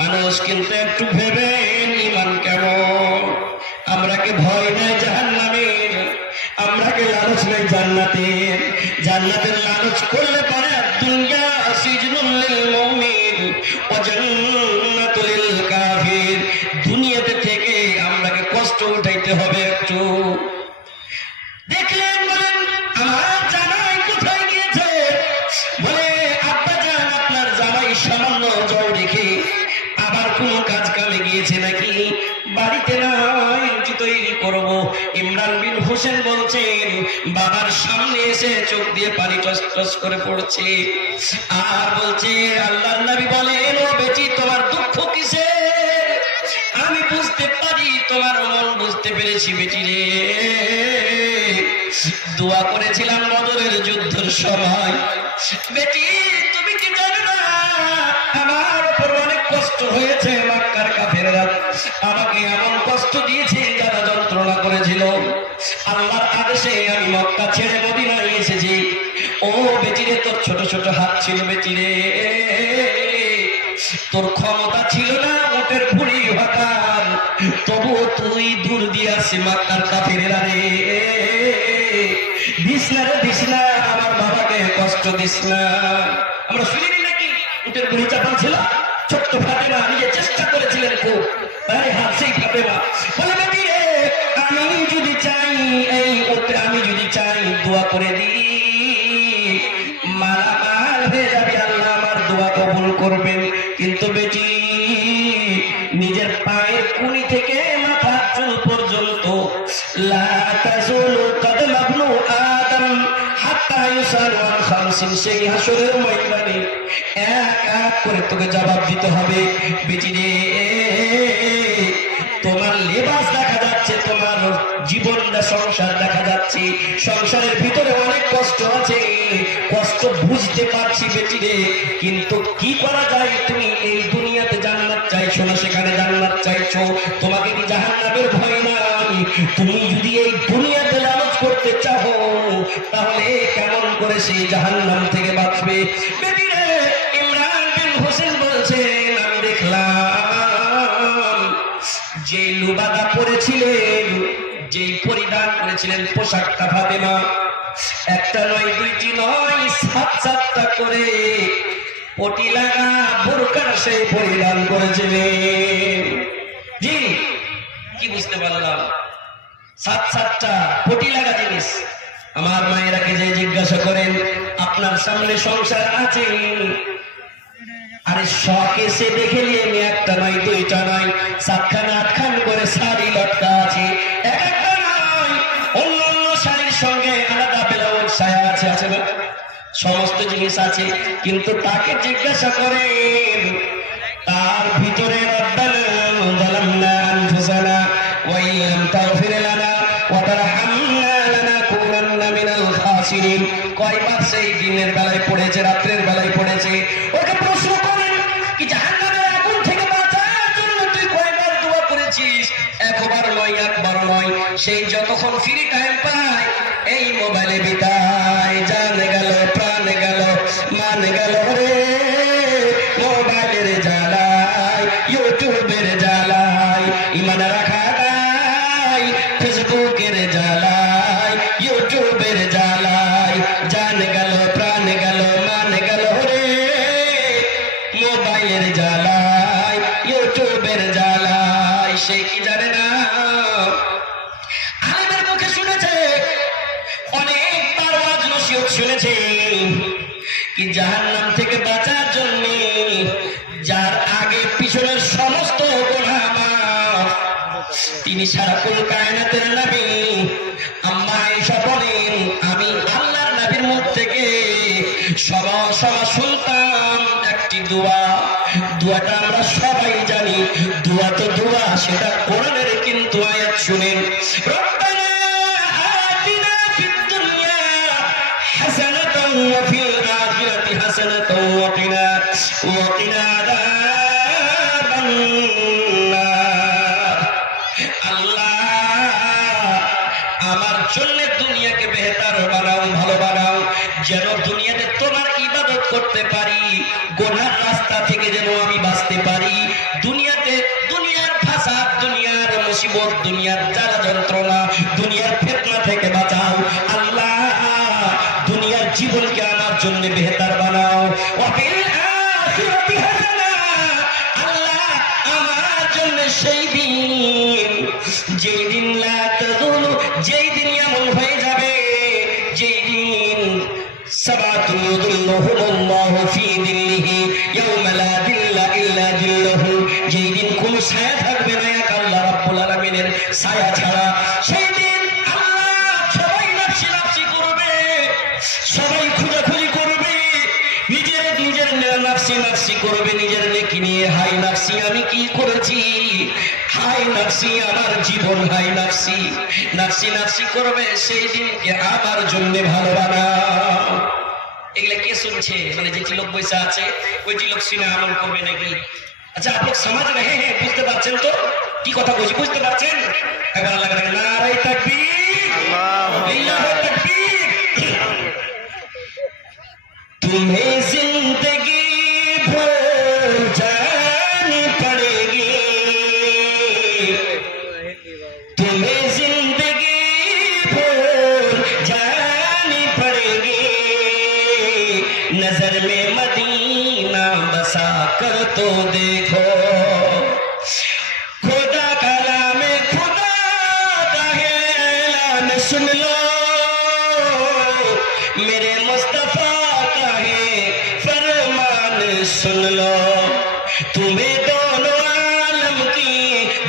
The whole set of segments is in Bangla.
মানুষ কিন্তু একটু ভেবেন ঈমান কেমন। আমরা কি ভয় নাই জাহান্নামের, আমরা কি লালচ নাই জান্নাতের। জান্নাতের লালচ করলে পরে দুনিয়া সিজনুল লিল মুমিন ওয়া জান্নাতুল লিল কাফির। দুনিয়াতে থেকে আমরাকে কষ্ট উঠাইতে হবে একটু। দেখলেন বলেন আমার জামাই কোথায় গিয়েছে, বলে আব্বা জান আপনার জামাই সামান্য জ্বর রেখে আবার কোন কাজ কামে গিয়েছে নাকি, বাড়িতে নাই রুটি তৈরি করব। ইমরান বিন হোসেন বলছেন বাবার সামনে এসে চোখ দিয়ে পানি টস টস করে পড়ছে আর বলছে আল্লাহর নবী বলেন ও বেটি তোমার দুঃখ কিসে, আমি বুঝতে পারি তোমার মন বুঝতে পেরেছি বেটি রে। দোয়া করেছিলাম বদরের যুদ্ধের সময়, বেটি তুমি কি জানো না আমার উপর অনেক কষ্ট হয়েছে, মক্কার কাফেররা আমাকে এমন কষ্ট দিয়েছে যারা যন্ত্রণা করেছিল। আল্লাহর আদেশে আমি মক্কা ছেড়ে মদিনায় এসেছি। ও বেটি রে তোর ছোট ছোট হাত ছিল বেটি রে, তোর ক্ষমতা ছিল না উটের ভুঁড়ি ভাতার, তবুও তুই দূর দিয়ে আসি মক্কার কাফেররা রে। দিস না রে দিস না, আমার বাবাকে কষ্ট দিস না। আমরা শুনিনি নাকি উটের ভুঁড়ি চাপান ছিল, ছোট্ট ফাতেমা নিজে চেষ্টা করেছিলেন খুব, আরে হাত সেই ফাতেমা বলে বেটি রে আমি যদি চাই এই উটে আমি যদি চাই দোয়া করে দিই মালামাল হয়ে যাবে, আল্লাহ আমার দোয়া কবুল করবেন। কিন্তু বেটি নিজের পায়ের কুনি থেকে মাথার চুল পর্যন্ত লা তাজুলু কদম ইবনু আদম হাত্তা ইউসালু আন খামসিন, সেই হাসরের ময়দানে এক এক করে তোকে জবাব দিতে হবে। বেটি রে তোমার লেবাস দেখা যাচ্ছে, তোমার জীবনটা সংসার দেখা যাচ্ছে, সংসারের ভিতরে অনেক কষ্ট আছে, কষ্ট বুঝতে পারছি বেটি রে, কিন্তু কি করা যায়, তুমি এই দুনিয়াতে জান্নাত চাইছো না সেখানে জান্নাত চাইছো, তোমাকে কি জাহান্নামের ভয় নাই? তুমি যদি এই দুনিয়াতে লালচ করতে চাও তাহলে কেমন করে সেই জাহান্নাম থেকে বাঁচবে? বেটি রে ইমরান বিন হোসেন বলছেন আমি দেখলাম যে লুবাদা পরেছিলেন, যেই পরিধান করেছিলেন পোশাকটা ফাতেমা একটা নয় দুইটি নয় সাত সাতটা করে পটি লাগা বোরকা সেই পরিধান করেছিলেন। জি কি বুঝতে পারলাম? সাত সাতটা পটি লাগা জিনিস। আমার মায়েরাকে যে জিজ্ঞাসা করেন আপনার সামনে সংসার আছে, আরে শখে সে দেখে নিয়ে আমি একটা নয় দুইটা নয় সাতখান আটখান করে শাড়ি লটকা আছে, এক একটা নয় অন্যান্য শাড়ির সঙ্গে আলাদা ব্লাউজ সায়া আছে, আছে না? সমস্ত জিনিস আছে। কিন্তু তাকে জিজ্ঞাসা করেন তার ভিতরে রব্বানা যালামনা আনফুসানা ওয়া ইল্লাম তাগফির লানা ওয়া তারহামনা লানাকুনান্না মিনাল খাসিরিন কয়বার সেই দিনের বেলায় পড়েছে, রাত্রের বেলায় পড়েছে? ওকে প্রশ্ন করেন কি জাহান্নামের আগুন থেকে বাঁচার জন্য তুই কয়বার দোয়া করেছিস? একবার নয় একবার নয়, সেই যতক্ষণ ফ্রি টাইম পায় এই মোবাইলে বিতায়, জান গেল প্রাণ গেল মান গেল রে মোবাইলের জ্বালায় ইউটিউবের জ্বালায় ইমান রাখা দায়, ফেসবুকের জ্বালায় ইউটিউবের জ্বালায়, জান গেল প্রাণ গেল মান গেল রে মোবাইলের জ্বালায় ইউটিউবের জ্বালায়। সে কি জানে না? আলেমের মুখে শুনেছে, অনেকবার ওয়াজ নসিহত শুনেছে কি জাহান্নাম থেকে বাঁচার জন্য যার আগে পিছনের সমস্ত গুনাহ মাফ, তিনি সারাকুল কায়নাতের নবী। আম্মা আয়েশা বলেন আমি আল্লাহর নবীর মুখ থেকে সবা শুনতাম একটি দোয়া, দোয়াটা আমরা সবাই জানি, দোয়া তো দোয়া, সেটা কোরআনের কিন্তু আয়াত শুনেন, রব্বানা আতিনা ফিদ দুনিয়া হাসানাতাও ওয়া ফিল আখিরাতি হাসানাতাও ওয়া কিনা আযাবান নার। আল্লাহ আমার জন্য দুনিয়াকে বেহতার বানাও, ভালো বানাও, যেন দুনিয়াতে তোমার ইবাদত করতে পারি, গুনার রাস্তা থেকে যেন আমি বাঁচতে পারি, মুসিবত, দুনিয়ার জ্বালা যন্ত্রণা, দুনিয়ার ফিতনা থেকে বাঁচাও আল্লাহ। দুনিয়ার জীবনকে আমার জন্য বেহতার বানাও। ওয়াফিল আখিরাতি হাসানা, আল্লাহ আমার জন্য সেই দিন, যেই দিন লা তাযুলু, যেই দিন এমন হয়ে যাবে, যেই দিন সাবাতুন ইউযিল্লুহুমুল্লাহু ফী দিল্লিহি ইয়াওমা লা দিল্লা ইল্লা দিল্লুহু, যেই দিন কোনো ছায়া থাকবে না এক আল্লাহ রাব্বুল আলামিনের ছায়া ছাড়া। সেই দিন আল্লাহ সবাই নাফসি নাফসি করবে, সবাই খোঁজাখুঁজি করবে, নিজের নিজের নাফসি নাফসি করবে, নিজের নেকি নিয়ে হাই নাফসি আমি কি করেছি, হাই নাফসি আমার জীবন, হাই নাফসি, নাফসি নাফসি করবে। সেই দিনকে আমার জন্য ভালো বানাও। এগুলা কে শুনছে? মানে যেটি লোক বসে আছে ওইটি লোক শুনে আমল করবে নাকি? আচ্ছা आप लोग समझ रहे हैं? বুঝতে পারছেন তো কি কথা বলছি? বুঝতে পারছেন? একবার আল্লাহ করে নারে তাকবীর, লিল্লাহি তাকবীর। तुम्हें जिंदगी भर जानी पड़ेगी, तुम्हें जिंदगी भर जानी पड़ेगी, नजर में मदीना बसा कर तो देखो, खुदा कलाम खुदा का है ऐलान सुन लो, मेरे मुस्तफा का है फरमान सुन लो, तुम्हें दोनों आलम की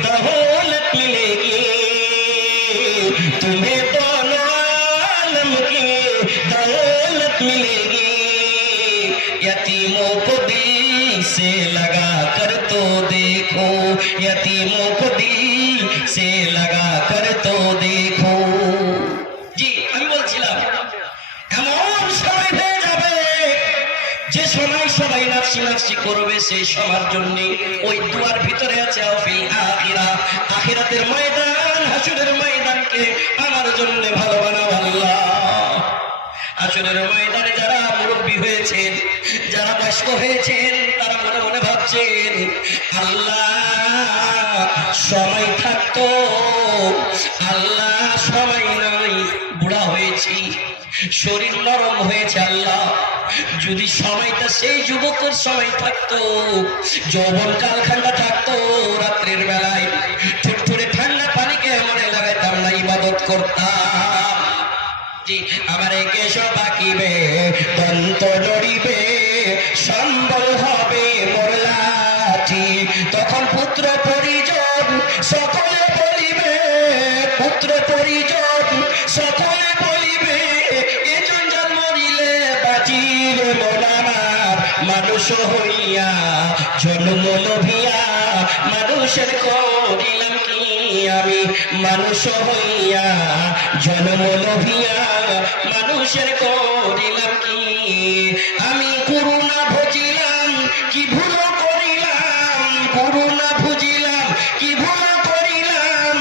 दौलत मिलेगी, तुम्हें दोनों आलम की दौलत मिलेगी, यतीमों को दिल से लगा कर तो देखो, यतीमों को दिल से लगा कर तो देखो। जी আমি বলছিলাম এমন সময় হয়ে যাবে যে সময় সবাই নাফসি নাফসি করবে, সেই সময়ের জন্য ওই দুয়ার ভিতরে আছে আফিল আখিরা, আখিরাতের ময়দান, হাসরের ময়দানকে আমার জন্য ভালো বানাও আল্লাহ। হাসরের ময়দানে যারা মুরব্বী হয়েছেন, যারা বয়স্ক হয়েছেন, তারা মনে মনে ভাবছেন আল্লাহ সময় থাকতো, আল্লাহ সময় নাই, বুড়া হয়েছি, শরীর নরম হয়েছে, আল্লাহ যদি সময়টা সেই যুবকের সময় থাকতো, যৌবন কালখান্ডা থাকতো, রাত্রের বেলায় ঠুরঠুরে ঠান্ডা পানিকে মনে লাগাইতাম না, ইবাদত করতাম। জি আমার কেশ পাকিবে, দন্ত নড়িবে, সম্বল হবে মোর লাঠি, তখন পুত্র পরিজন সকলে বলিবে, পুত্র পরিজন সকলে বলিবে, এ জঞ্জাল মরিলে বাঁচিবে মন আমার, মানুষ হইয়া জন্ম লোভিয়া মানুষের করিলাম কি আমি, মানুষ হইয়া জন্ম লোভিয়া মানুষের করিলাম কি আমি, করুণা ভজিলাম কি ভুল করিলাম, করুণা ভুজিলাম কি ভুল করিলাম,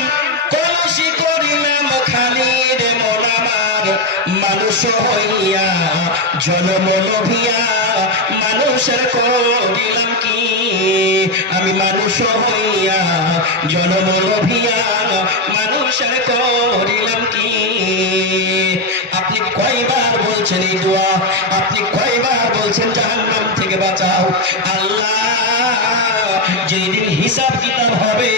কলসি করিলাম খালি রে মন আমার, মানুষ হইয়া জন্ম লোভিয়া মানুষের করিলাম কি আমি, মানুষ হইয়া জন্ম লোভিয়া মানুষের করিলাম কি। আপনি কয়বার বলছেন এই দোয়া, আপনি কয়বার বলছেন জাহান্নাম থেকে বাঁচাও আল্লাহ। যেই দিন হিসাব কিতাব হবে,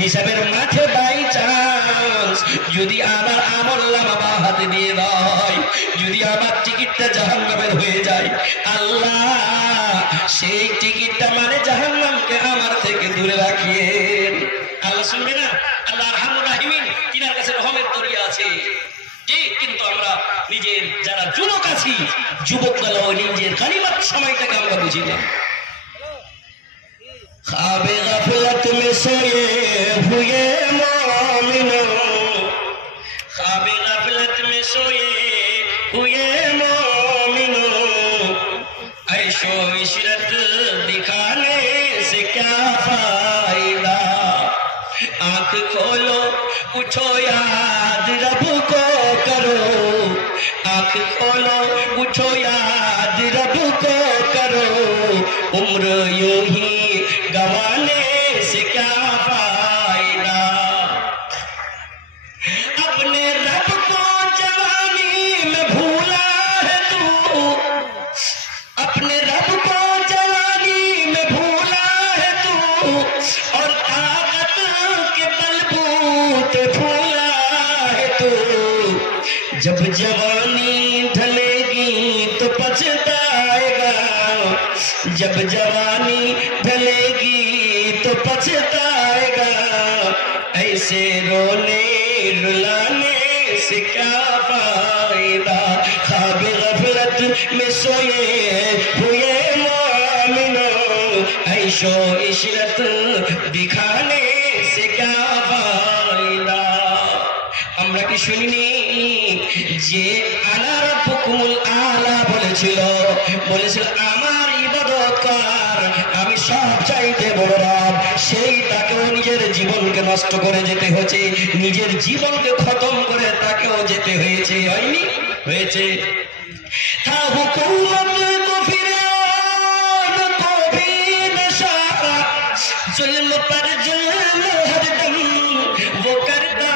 হিসাবের মাঠে বাই চান্স যদি আমার আমলনামা বা হাতে দিয়ে দেয়, যদি আমার টিকিটটা জাহান্নামের হয়ে যায় আল্লাহ, সেই টিকিটটা মানে জাহান্নামকে আমার থেকে দূরে রাখিয়েন। আল্লাহ শুনবে না? আল্লাহ আরহামুর রাহিমিন, তিনার কাছে রহমের দরিয়া আছে। ঠিক, কিন্তু আমরা নিজের যারা যুবক আছি, যুবক বেলা ওই নিজের গানিমত সময়টাকে আমরা বুঝি না। খাবে গাফলাত মে সোয়ে হুয়ে মুমিনো, খাবে গাফলাত মে সোয়ে হুয়ে মুমিনো, ऐशो इशरत दिखाने से क्या फायदा, आंख खोलो उठो याद रब को करो, आंख खोलो उठो याद रब को करो, उम्र यूं ही गंवाने से क्या फायदा। जब जवानी ढलेगी तो पछताएगा, जब जवानी ढलेगी तो पछताएगा, ऐसे रोने रुलाने से क्या फायदा। ख्वाब गफलत में सोए हुए मोमिनों, ऐशो इशरत दिखाने से क्या फायदा। আমরা কি শুনিনি যে আনা রাব্বুকুমুল আলা বলেছিল আমার ইবাদত কর, আমি সব চাইতে বড় রব। সেই তাকেও নিজের জীবনকে নষ্ট করে যেতে হয়েছে, নিজের জীবনকে খতম করে তাকেও যেতে হয়েছে। হয়নি? হয়েছে। था हुकूमत को फिरौन को भी नशा, जुल्म पर जुल्म हरदम वो करता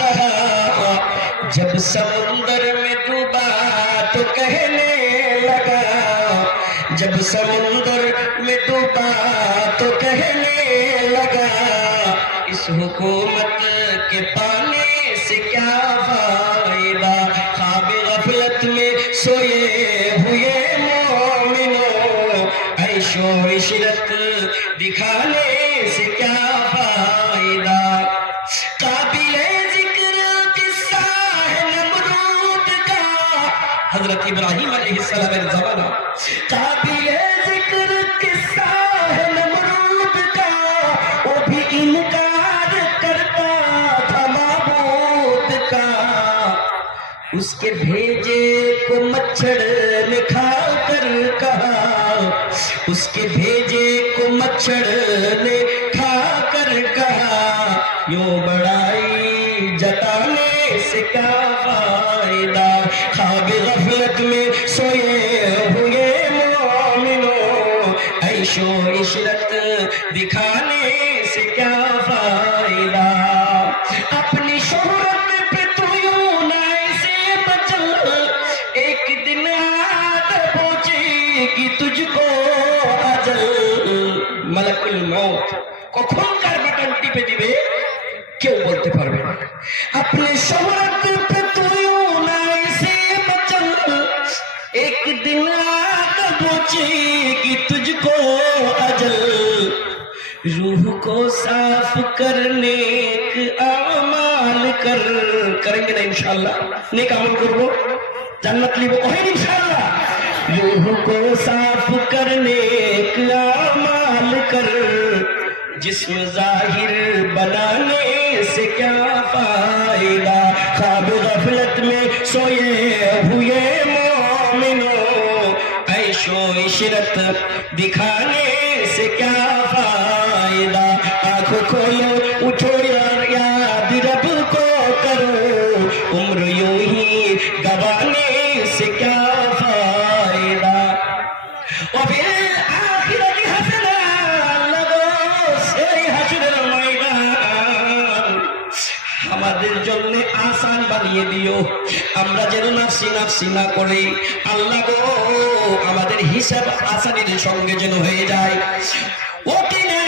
रहा। जब समुंदर में डूबा तो कहने लगा, जब समुंदर में डूबा तो कहने लगा, इस हुकूमत के पाने से क्या फायदा। ख्वाब गफलत में सोए हुए मोमिनों, ऐशो इशरत दिखाने से क्या फायदा। काबिले जिक्र किस्सा है नमरूद का, हजरत इब्राहिम अलैहिस्सलाम ज़माना। काबिले जिक्र किस्सा है नमरूद का, वो भी इनकार करता था माबूद का। उसके भेजे को मच्छर ने खा कर कहा, उसके भेजे को मच्छर ने खा कर कहा, यूं बड़ाई जताने से क्या फायदा। ख्वाब गफलत में सोए हुए मोमिनों, ऐशो इशरत दिखाने से क्या फायदा। अपनी शोहरत पे तू यूं ना ऐसे बचल, एक दिन आद पहुंचेगी तुझको अजल। मलकुल मौत কখন কার বাটন টিপে দিবে কেউ বলতে পারবে না। अपने शोहरत पे तू यूं ना ऐसे बचल, एक दिन आद पहुंचेगी तुझको अजल। रूह को साफ करने आमाल करेंगे ना इंशाअल्लाह, नेक अमल करबो जन्नत लिबो कहें इंशाअल्लाह। रूह को साफ करने आमाल कर, जिस्म जाहिर बनाने से क्या फायदा। ख्वाब गफलत में सोए हुए मोमिनों, ऐशो इशरत दिखाने से क्या फायदा। आंखों खोलो उठो यार, याद रब को करो, उम्र यूं ही गवाने से क्या फायदा। और फिर आखिरत हसना लगो से হাসরের ময়দান, আমাদের জন্য আসান বানিয়ে দিও, আমরা যেন নাফসি নাফসি না করে। আল্লাহ গো আমাদের হিসাব আসানির সঙ্গে যেন হয়ে যায়। ওকে না